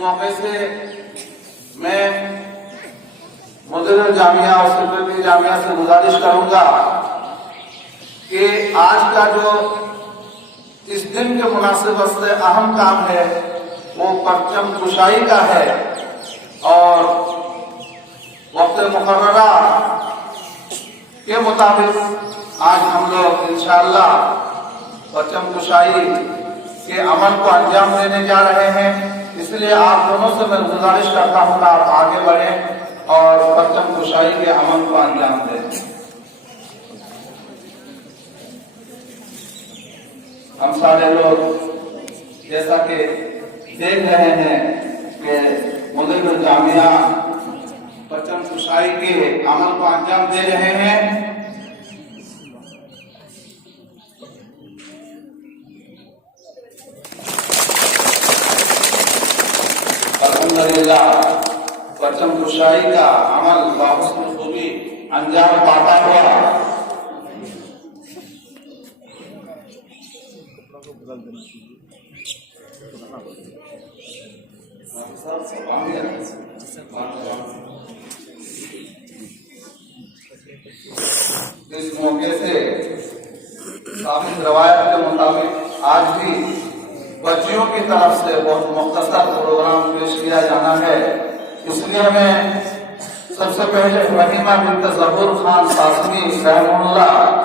मौके से मैं मुदीर जामिया और सेक्रेटरी जामिया से गुजारिश करूंगा कि आज का जो इस दिन के मुनासिबत से अहम काम है वो परचम कुशाई का है और वक्त मुकर्ररा के मुताबिक आज हम लोग इंशाअल्लाह परचम कुशाई के अमल को अंजाम देने जा रहे हैं। इसलिए आप दोनों से मैं गुजारिश करता हूं कि आप आगे बढ़ें और परचम कुशाई के अमल को अंजाम दें। हम सारे लोग जैसा कि देख रहे हैं कि मुदीर जामिया परचम कुशाई के अमल को अंजाम दे रहे हैं। अल्हम्दुलिल्लाह परचम कुशाई का अमल बाहुस्न खूबी अंजाम पाता हुआ इस मौके से साबित रवायत के मुताबिक आज भी बच्चियों की तरफ से बहुत मुख्तसर प्रोग्राम पेश किया जाना है। इसलिए मैं सबसे पहले फहीमा बिन्त ज़हूर खान सासमी रहमहुल्लाह